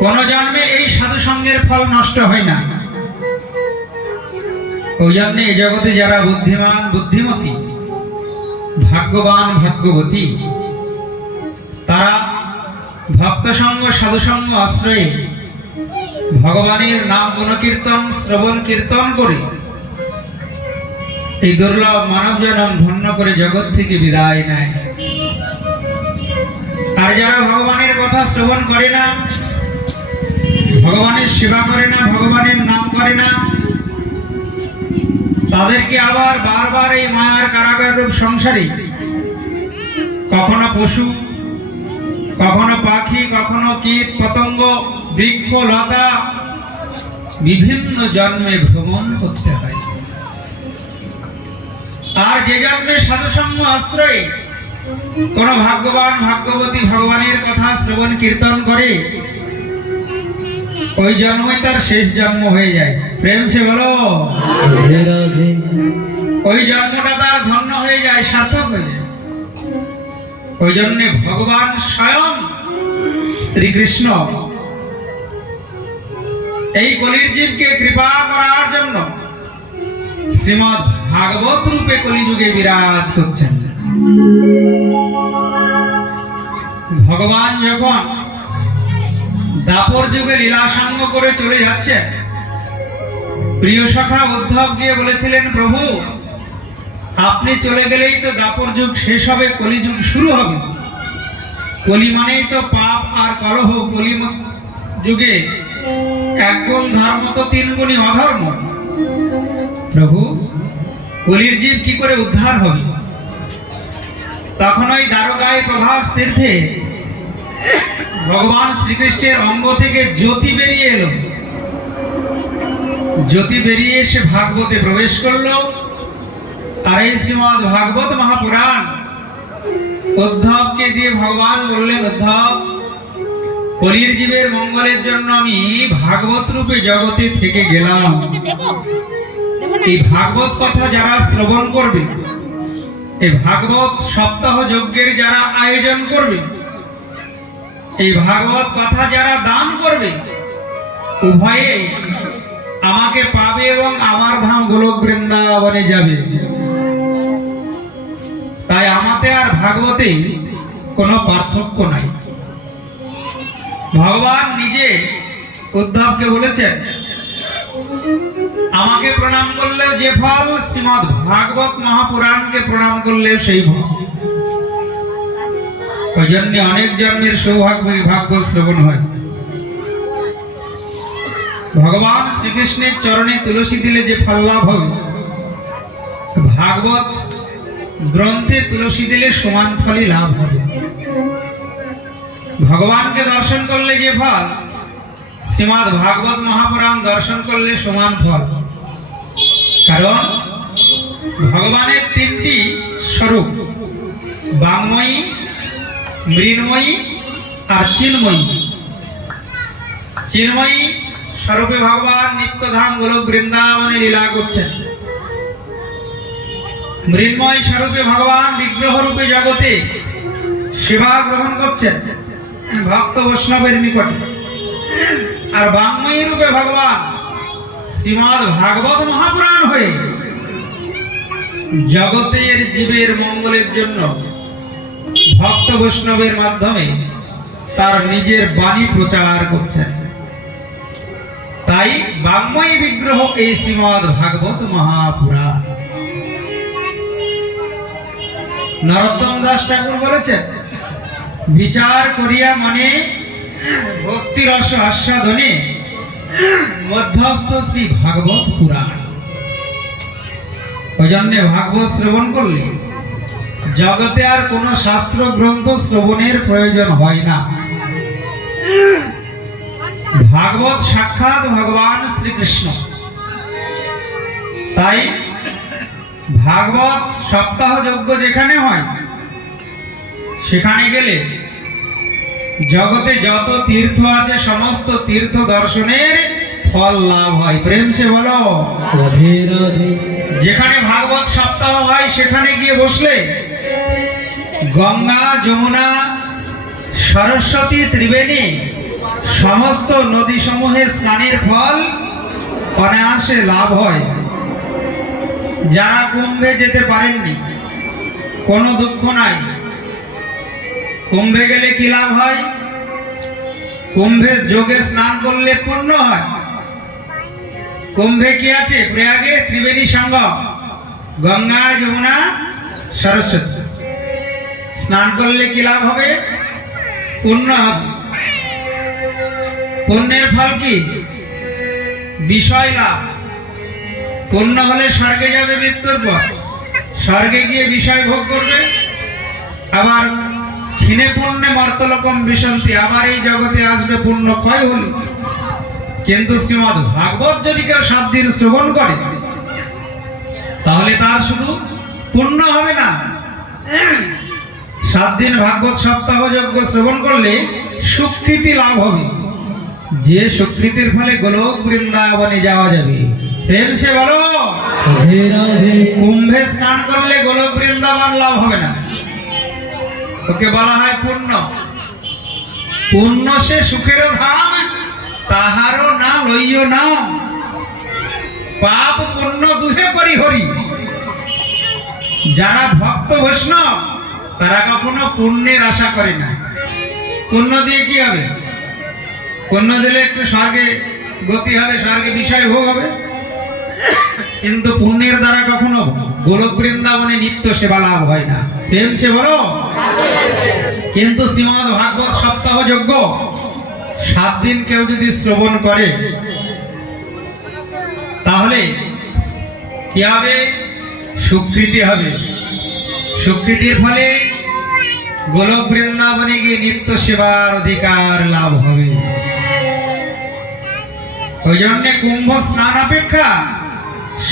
কোন জন্মে এই সাধু সঙ্গের ফল নষ্ট হয় না। ওই জন্য এই জগতে যারা বুদ্ধিমান, বুদ্ধিমতী, ভাগ্যবান, ভাগ্যবতী, তারা ভক্ত সঙ্গ সাধু সঙ্গ আশ্রয়ে ভগবানের নাম গুণকীর্তন শ্রবণ, কীর্তন করে এই দুর্লভ মানব জনম ধন্য করে জগৎ থেকে বিদায় নেয়। আর যারা ভগবানের কথা শ্রবণ করে না ভগবানের সেবা করে না, ভগবানের নাম করে না। তাদেরকে আবার বারবার এই মায়ার কারাগার রূপ সংসারে। কখনো পশু, কখনো পাখি, কখনো কীট, পতঙ্গ, বৃক্ষ, লতা, বিভিন্ন জন্মে ভ্রমণ করতে হয়। আর যে জন্মে সাধুসঙ্গ আশ্রয়ে কোন ভাগ্যবান, ভাগ্যবতী ভগবানের কথা শ্রবণ কীর্তন করে ওই জন্মই তার শেষ জন্ম হয়ে যায়। প্রেম সে বলো? ওই জন্মটা তার ধন্য হয়ে যায় সার্থক হয়ে যায়। ওই জন্যে ভগবান স্বয়ং শ্রীকৃষ্ণ। এই কলির জীবকে কৃপা করার জন্য শ্রীমৎ ভাগবত রূপে কলিযুগে বিরাজ করছেন। ভগবান যখন দাপর যুগে লীলাসঙ্গ করে চলে যাচ্ছে। প্রিয় সখা, উদ্ধব গিয়ে বলেছিলেন, প্রভু, আপনি চলে গেলেই তো দাপর যুগ শেষ হবে কলিযুগ শুরু হবে। কলি মানেই তো পাপ আর কলহ। কলি যুগে এক গুণ ধর্ম তো তিন গুণই অধর্ম। প্রভু, কলির জীব কি করে উদ্ধার হবে? তখন ওই দ্বারকায় প্রভাস তীর্থে ভগবান শ্রীকৃষ্ণের অঙ্গ থেকে জ্যোতি বেরিয়ে এলো। জ্যোতি বেরিয়ে এসে ভাগবতে প্রবেশ করল। আর এই শ্রীমদ ভাগবত মহাপুরাণ। উদ্ধবকে দিয়ে ভগবান বললেন উদ্ধব কলির জীবের মঙ্গলের জন্য আমি ভাগবত রূপে জগতে থেকে গেলাম। এই ভাগবত কথা যারা শ্রবণ করবে, এই ভাগবত সপ্তাহ যজ্ঞের যারা আয়োজন করবে এই ভাগবত কথা যারা দান করবে, উভয়ে আমাকে পাবে এবং আমার ধাম গোলক বৃন্দাবনে যাবে। তাই আমাতে আর ভাগবতে কোনো পার্থক্য নাই। ভগবান নিজে উদ্ধবকে বলেছেন, আমাকে প্রণাম করলেও যে ফল, শ্রীমদ ভাগবত মহাপুরাণকে প্রণাম করলেও সেই ফল। ওই জন্য অনেক জন্মের সৌভাগ্য ভাগ্য শ্রবণ হয়। ভগবান শ্রীকৃষ্ণের চরণে তুলসী দিলে যে ফল লাভ হবে, ভাগবত গ্রন্থে তুলসী দিলে সমান ফলই লাভ হবে। ভগবানকে দর্শন করলে যে ফল, শ্রীমদ ভাগবত মহাপুরাণ দর্শন করলে সমান ফল। কারণ ভগবানের তিনটি স্বরূপ, বাংময়ী মৃন্ময়ী আর চিন্ময়ী। চিন্ময়ী স্বরূপে ভগবান নিত্যধাম গোলক বৃন্দাবনে লীলা করছেন। মৃন্ময় স্বরূপে ভগবান বিগ্রহ রূপে জগতে সেবা গ্রহণ করছেন ভক্ত বৈষ্ণবের নিকটে। আর বাংময়ী রূপে ভগবান শ্রীমদ ভাগবত মহাপুরাণ হয়ে জগতের জীবের মঙ্গলের জন্য বৈষ্ণবের মাধ্যমে তার নিজের বাণী প্রচার করছেন। তাই বাংময়ী বিগ্রহ এই শ্রীমদ ভাগবত মহাপুরাণ। নরোত্তম দাস ঠাকুর বলেছেন, বিচার করিয়া মানে ভক্তি রস আস্বাদনে মধ্যস্থ শ্রী ভাগবত পুরাণ। ওই জন্যে ভাগবত শ্রবণ করলে জগতে আর কোনো শাস্ত্র গ্রন্থ শ্রবণের প্রয়োজন হয় না। ভাগবত সাক্ষাৎ ভগবান শ্রীকৃষ্ণ। তাই ভাগবত সপ্তাহ যজ্ঞ যেখানে হয় সেখানে গেলে জগতে যত তীর্থ আছে সমস্ত তীর্থ দর্শনের ফল লাভ হয়। প্রেম সে বলো। যেখানে ভাগবত সপ্তাহ হয় সেখানে গিয়ে বসলে গঙ্গা, যমুনা, সরস্বতী, ত্রিবেণী, সমস্ত নদী সমূহে স্নানের ফল অনায়াসে লাভ হয়। যারা কুম্ভে যেতে পারেননি, কোনো দুঃখ নাই। কুম্ভে গেলে কি লাভ হয়? কুম্ভের যোগে স্নান করলে পুণ্য হয়। কুম্ভে কি আছে? প্রয়াগে ত্রিবেণী সঙ্গম। গঙ্গা, যমুনা, সরস্বতী। স্নান করলে কি লাভ হবে? পুণ্য হবে। পুণ্যের ফল কি? বিষয় লাভ। পুণ্য হলে স্বর্গে যাবে মৃত্যুর পর। স্বর্গে গিয়ে বিষয় ভোগ করবে। আবার ক্ষীণে পুণ্যে মর্তলকম বিশান্তি আবার এই জগতে আসবে পুণ্য ক্ষয় হল। কিন্তু শ্রীমদ ভাগবত যদি কেউ সাত দিন শ্রবণ করে, তাহলে তার শুধু পুণ্য হবে না। সাত দিন ভাগবত সপ্তাহ যজ্ঞ শ্রবণ করলে সুকৃতি লাভ হবে। যে সুকৃতির ফলে গোলক বৃন্দাবনে যাওয়া যাবে। প্রেম সে বলো কুম্ভে স্নান করলে গোলক বৃন্দাবন লাভ হবে না। ওকে বলা হয় পুণ্য। পুণ্য সে সুখেরও ধাম তাহারও না লইও নাম পাপ পুণ্য দুহে পরিহরি। যারা ভক্ত বৈষ্ণব তারা কখনো পুণ্যের আশা করে না। পুণ্য দিয়ে কি হবে? পুণ্য দিলে একটু স্বর্গে গতি হবে, স্বর্গে বিষয় ভোগ হবে। কিন্তু পুণ্যের দ্বারা কখনো গোলক বৃন্দাবনে নিত্য সেবা লাভ হয় না। সে বলো? কিন্তু শ্রীমদ ভাগবত সপ্তাহ যজ্ঞ, সাত দিন কেউ যদি শ্রবণ করে, তাহলে কি হবে? স্বীকৃতি হবে। স্বীকৃতির ফলে গোলক বৃন্দাবনে গিয়ে নিত্য সেবার অধিকার লাভ হবে। ওই জন্য কুম্ভ স্নান অপেক্ষা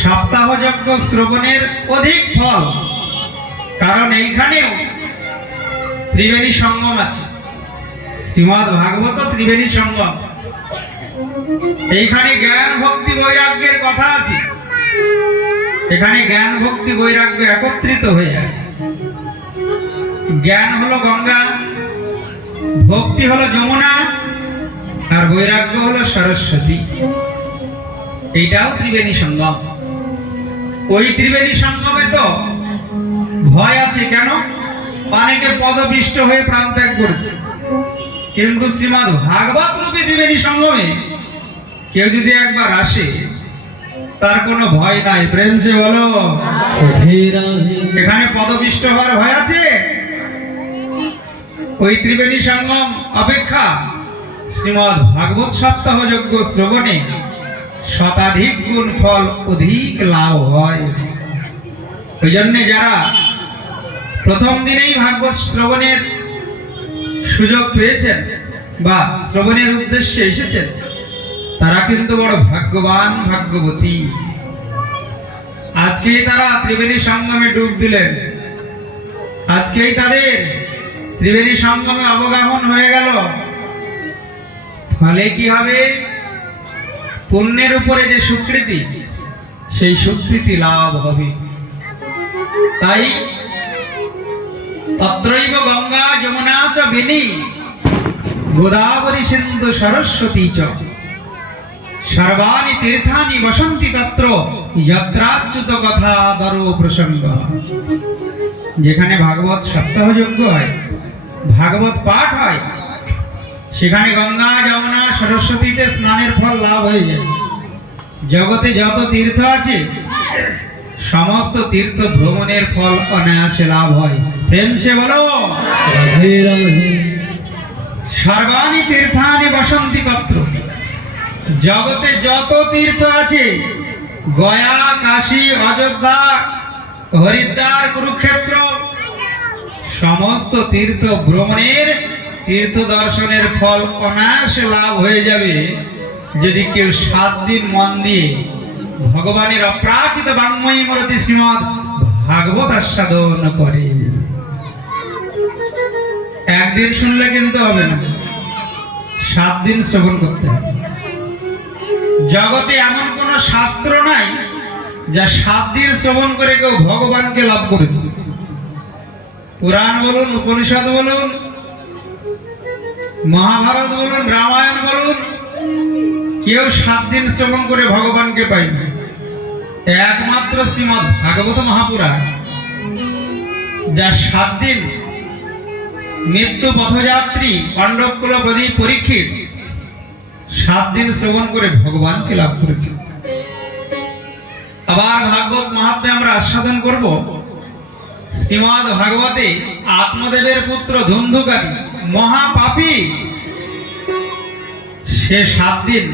সপ্তাহযজ্ঞ শ্রবণের অধিক ফল। কারণ এইখানেও ত্রিবেণী সঙ্গম আছে। শ্রীমদ ভাগবত ত্রিবেণী সঙ্গম। এইখানে জ্ঞান ভক্তি বৈরাগ্যের কথা আছে। এখানে জ্ঞান ভক্তি বৈরাগ্য একত্রিত হয়ে আছে। জ্ঞান হলো গঙ্গা ভক্তি হলো যমুনা আর বৈরাগ্য হলো সরস্বতী। এইটাও ত্রিবেণী সঙ্গম। ওই ত্রিবেণী সঙ্গমে তো ভয় আছে কেন? অনেকে পদপিষ্ট হয়ে প্রাণ ত্যাগ করেছে। কিন্তু শ্রীমদ ভাগবত রূপী ত্রিবেণী সঙ্গমে কেউ যদি একবার আসে তার কোনো ভয় নাই। প্রেম সে বলো। এখানে পদপিষ্ট হওয়ার ভয় আছে? ওই ত্রিবেণী সঙ্গম অপেক্ষা। শ্রীমদ ভাগবত সপ্তাহ যজ্ঞ শ্রবণে শতাধিক গুণ ফল অধিক লাভ হয়। ওই জন্যে যারা প্রথম দিনেই ভাগবত শ্রবণের সুযোগ পেয়েছেন বা শ্রবণের উদ্দেশ্যে এসেছেন, তারা কিন্তু বড় ভাগ্যবান ভাগ্যবতী। আজকেই তারা ত্রিবেণী সঙ্গমে ডুব দিলেন। আজকেই তাদের ত্রিবেণী সঙ্গমে অবগাহন হয়ে গেল। ফলে কি হবে? পুণ্যের উপরে যে স্বীকৃতি সেই স্বীকৃতি লাভ হবে। তাই তত্রৈব গঙ্গা যমুনা চ বেনি গোদাবরী সিন্ধু সরস্বতী চ। সর্বাণি তীর্থানি বসন্তি তত্র, যাত্রাচ্যুত কথা দরো প্রসঙ্গ। যেখানে ভাগবত সপ্তাহযোগ্য হয়। ভাগবত পাঠ হয় সেখানে গঙ্গা যমুনা সরস্বতীতে স্নানের ফল লাভ হয়ে যায়। জগতে যত তীর্থ আছে সমস্ত তীর্থ ভ্রমণের ফল অনায়াসে লাভ হয়। প্রেম সে বলো। রাধে তীর্থানি বসন্তি তত্র জগতে যত তীর্থ আছে গয়া কাশী অযোধ্যা হরিদ্বার কুরুক্ষেত্র সমস্ত তীর্থ ভ্রমণের তীর্থ দর্শনের ফল অনায়াসে লাভ হয়ে যাবে। যদি কেউ সাত দিন মন দিয়ে ভগবানের অপ্রাকৃত বাংময়ী মূরতি শ্রীমদ ভাগবত আস্বাদন করে। একদিন শুনলে কিন্তু হবে না। সাত দিন শ্রবণ করতে হবে। জগতে এমন কোন শাস্ত্র নাই যা সাত দিন শ্রবণ করে কেউ ভগবানকে লাভ করেছে। পুরাণ বলুন, উপনিষদ বলুন, মহাভারত বলুন, রামায়ণ বলুন, কেউ সাত দিন শ্রবণ করে ভগবানকে পাইনি একমাত্র শ্রীমৎ ভাগবত মহাপুরাণ যা সাত দিন মৃত্যু পথযাত্রী পাণ্ডবকুল প্রদীপ পরীক্ষিত সাত দিন শ্রবণ করে ভগবানকে লাভ করেছে। আবার ভাগবত মহাত্মে আমরা আস্বাদন করব। শ্রীমদ ভাগবতে আত্মদেবের পুত্র ধুমধুকারী মহাপাপী। সে সাত দিন